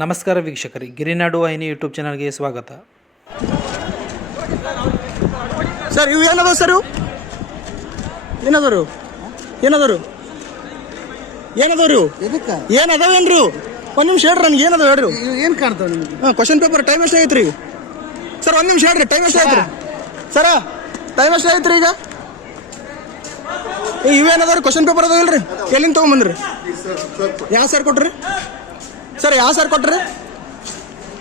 ನಮಸ್ಕಾರ ವೀಕ್ಷಕರೇ, ಗಿರಿನಾಡು ವಾಹಿನಿ ಯೂಟ್ಯೂಬ್ ಚಾನಲ್ಗೆ ಸ್ವಾಗತ. ಸರ್ ಇವು ಏನದ ಸರ್ ಇವು ಏನದವರು ಏನದವರು ಏನದವ್ರಿ ಏನದವೇನ್ರಿ ಒಂದು ನಿಮಿಷ ಹೇಳ್ರಿ ನನಗೆ ಏನದ ಹೇಳ್ರಿ ಏನು ಕಾಣ್ತಾವ ನಿಮಗೆ? ಕ್ವಶನ್ ಪೇಪರ್ ಟೈಮ್ ಎಷ್ಟು ಆಗೈತ್ರಿ ಸರ್? ಒಂದು ನಿಮಿಷ ಹೇಳ್ರಿ ಟೈಮ್ ಎಷ್ಟು ಆಯ್ತು ಸರ? ಟೈಮ್ ಎಷ್ಟು ಆಯ್ತು ಈಗ? ಇವೇನದವ್ರಿ ಕ್ವಶನ್ ಪೇಪರ್ ಅದಾವಿಲ್ರಿ? ಎಲ್ಲಿಂದ ತೊಗೊಂಬಂದ್ರಿ? ಯಾವ ಸರ್ ಕೊಟ್ರಿ ಸರ್? ಯಾವ ಸರ್ ಕೊಟ್ರಿ?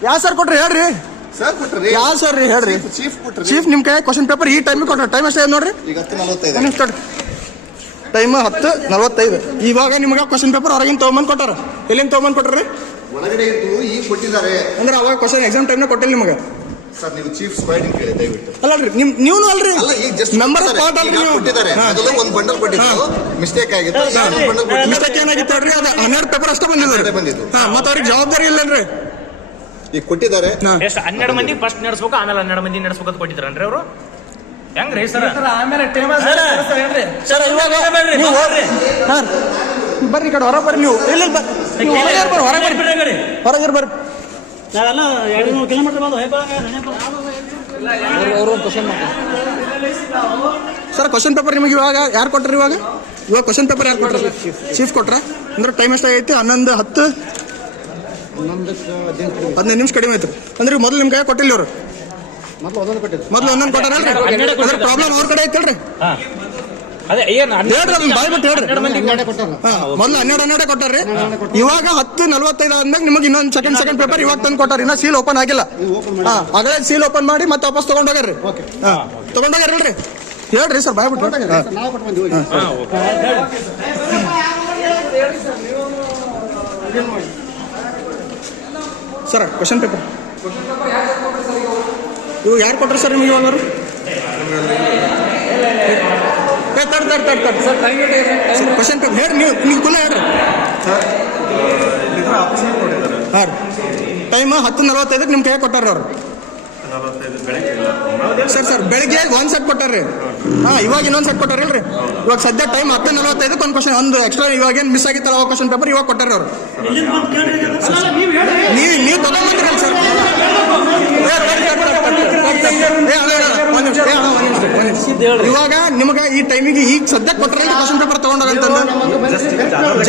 ಯಾವ ಸರ್ ಕೊಟ್ರಿ ಹೇಳ್ರಿ? ಯಾವ ಸರ್ ರೀ ಹೇಳ್ರಿ? ಚೀಫ್ ನಿಮ್ ಕೈ ಕ್ವಶನ್ ಪೇಪರ್ ಈ ಟೈಮಿಗೆ ಕೊಟ್ರಿ. ಟೈಮ್ ಎಷ್ಟು ನೋಡ್ರಿ? ಟೈಮ್ 10:45. ಇವಾಗ ನಿಮ್ಗೆ ಕ್ವಶನ್ ಪೇಪರ್ ಹೊರಗಿನ ತೊಗೊಂಬಂದು ಕೊಟ್ಟಾರ. ಎಲ್ಲಿಂದ ತೊಗೊಂಬಂದು ಕೊಟ್ರಿ? ಒಳಗಡೆ ಇದ್ದು ಈಗ ಕೊಟ್ಟಿದ್ದಾರೆ. ಅಂದ್ರೆ ಅವಾಗ ಕ್ವಶನ್ ಎಕ್ಸಾಮ್ ಟೈಮ್ನ ಕೊಟ್ಟಿಲ್ಲ ನಿಮಗೆ ಸರ್. ನೀವು ಚೀಫ್ ಸ್ಕ್ವಾಡಿಂಗ್ ಕೇಳಿ ದಯವಿಟ್ಟು. ಅಲ್ಲರಿ ನೀವು ಅಲ್ರಿ ಮೆಂಬರ್ ಸ್ಪಾಟ್ ಅಲ್ರಿ ನೀವು ಕೊಟ್ಟಿದ್ದಾರೆ. ಅದೆಲ್ಲ ಒಂದು ಬಂಡಲ್ ಕೊಟ್ಟಿದ್ದು ಮಿಸ್ಟೇಕ್ ಆಗಿತ್ತು. ಮಿಸ್ಟೇಕ್ ಏನಾಗಿತ್ತು ಹೇಳ್ರಿ? ಅದು 12 ಪೇಪರ್ ಅಷ್ಟೇ ಬಂದಿದ್ದು. ಮತ್ತೆ ಅವ್ರಿಗೆ ಜವಾಬ್ದಾರಿ ಇಲ್ಲನ್ರಿ ಈಗ ಕೊಟ್ಟಿದ್ದಾರೆ. ಎಷ್ಟು 12 ಮಂದಿ ಫಸ್ಟ್ ನಡೆಸ್ಬೇಕು, ಆಮೇಲೆ 12 ಮಂದಿ ನಡೆಸ್ಬೇಕು ಅಂತ ಕೊಟ್ಟಿದ್ರನ್ರಿ ಅವರು. ಹೆಂಗ್ರಿ ಸರ್? ಆಮೇಲೆ ಬರ್ರಿ ಕಡೆ ಹೊರ ಬರ್ರಿ. ನೀವು ಇಲ್ಲ ಹೊರಗೆ ಬರ್ರಿ. ನಾವೆಲ್ಲ 200 ಕಿಲೋಮೀಟರ್ ಬಂದು ಸರ್ ಕ್ವಶನ್ ಪೇಪರ್ ನಿಮಗೆ ಇವಾಗ ಯಾರು ಕೊಟ್ರಿ? ಇವಾಗ ಕ್ವಶನ್ ಪೇಪರ್ ಯಾರು ಕೊಟ್ರಿ? ಚೀಫ್ ಕೊಟ್ರ? ಅಂದ್ರೆ ಟೈಮ್ ಎಷ್ಟಾಗೈತಿ? 11:10 15 ನಿಮಿಷ ಕಡಿಮೆ ಆಯ್ತು. ಅಂದ್ರೆ ಮೊದಲು ನಿಮ್ಮ ಕೈ ಕೊಟ್ಟಿಲ್ಲ ಇವರು. ಮೊದಲು ಒಂದೊಂದು ಕೊಟ್ಟಾರಲ್ರಿ? ಅದ್ರ ಪ್ರಾಬ್ಲಮ್ ಅವ್ರ ಕಡೆ ಐತಲ್ರಿ? ಅದೇ ಏನು ಹೇಳ್ರಿ, ಅದನ್ನ ಬಾಯ್ ಬಿಟ್ಟು ಹೇಳ್ರಿ. ಮೊದಲು 12 ಕೊಟ್ಟಾರ್ರಿ. ಇವಾಗ 10:45 ಆದ್ಮೇಲೆ ನಿಮಗೆ ಇನ್ನೊಂದು ಸೆಕೆಂಡ್ ಪೇಪರ್ ಇವಾಗ ತಂದು ಕೊಟ್ಟಾರ. ಇನ್ನ ಸೀಲ್ ಓಪನ್ ಆಗಿಲ್ಲ. ಆಗಲೇ ಸೀಲ್ ಓಪನ್ ಮಾಡಿ ಮತ್ತೆ ವಾಪಸ್ ತಗೊಂಡೋಗ್ರಿ. ತಗೊಂಡೋಗ್ಯಾರಲ್ರಿ? ಹೇಳ್ರಿ ಸರ್ ಬಾಯ್ ಬಿಟ್ಟು. ಸರ್ ಕ್ವಶನ್ ಪೇಪರ್ ಇವು ಯಾರು ಕೊಟ್ರಿ ಸರ್ ನಿಮಗೆ? ಇವಾಗ ಕ್ವಶನ್ ಪೇಪರ್ ಹೇಳ್ರಿ. ನೀವು ಕುಲ್ಲ ಹೇಳ್ರಿ. ಹಾಂ ಟೈಮ್ 10:45 ನಿಮ್ಮ ಕೈ ಕೊಟ್ಟಾರ ಅವ್ರು. ಸರ್ ಬೆಳಿಗ್ಗೆ ಒಂದು ಸೆಟ್ ಕೊಟ್ಟಾರ್ರಿ. ಇವಾಗ ಇನ್ನೊಂದು ಸೆಟ್ ಕೊಟ್ಟಾರಿಲ್ರಿ? ಇವಾಗ ಸದ್ಯ ಟೈಮ್ 10:45 ಒಂದು ಕ್ವಶನ್, ಒಂದು ಎಕ್ಸ್ಟ್ರಾ ಇವಾಗ ಏನು ಮಿಸ್ ಆಗಿತ್ತಲ್ಲ ಅವಾಗ ಕ್ವಶನ್ ಪೇಪರ್ ಇವಾಗ ಕೊಟ್ಟಾರ ಅವ್ರು. ನೀವು ತಗೊಂಡ್ಬಂದಿರಲ್ಲ ಸರ್? ಇವಾಗ ನಿಮಗೆ ಈ ಟೈಮಿಗೆ ಈಗ ಸದ್ಯಕ್ಕೆ ಕೊಟ್ಟರೆ ಕ್ವಶನ್ ಪೇಪರ್ ತಗೊಂಡೋಗಂತಂದು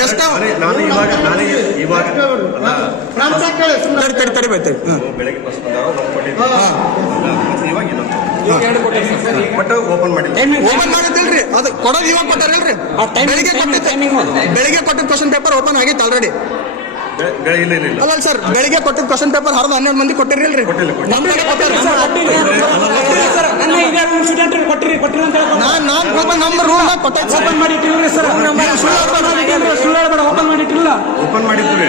ಜಸ್ಟ್ ಓಪನ್ ಮಾಡಿದ್ದಿಲ್ರಿ? ಅದು ಕೊಡೋದು ಇವಾಗ ಕೊಟ್ಟಾರಲ್ರಿ? ಬೆಳಿಗ್ಗೆ ಕೊಟ್ಟಿದ್ದ ಕ್ವಶನ್ ಪೇಪರ್ ಓಪನ್ ಆಗಿತ್ತು ಆಲ್ರೆಡಿ. ಅಲ್ಲ ಸರ್, ಬೆಳಿಗ್ಗೆ ಕೊಟ್ಟಿದ್ದ ಕ್ವಶನ್ ಪೇಪರ್ 12 ಮಂದಿ ಕೊಟ್ಟಿರಲ್ರಿ? ನಮ್ಮ ಕಡೆ ನಮ್ಮ ರೂಮ್ ಓಪನ್ ಮಾಡಿಟ್ಟಿಲ್ಲ ಸರ್. ಓಪನ್ ಮಾಡಿದ್ವಿ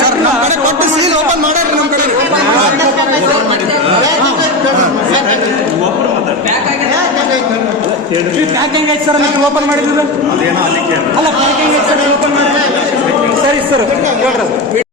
ಸರ್. ನಮ್ಮ ಕಡೆ ಕೊಟ್ಟು ಸೀಲ್ ಓಪನ್ ಮಾಡ್ಯಾರ. ನಮ್ಮ ಕಡೆ ಪ್ಯಾಕಿಂಗ್ ಐತೆ ಸರ್. ನೀವು ಓಪನ್ ಮಾಡಿದ್ರು ಅಲ್ಲ? ಪ್ಯಾಕಿಂಗ್ ಐತೆ ಸರ್, ಓಪನ್ ಮಾಡಿ. ಸರಿ ಸರ್ ಹೇಳ್ರಿ.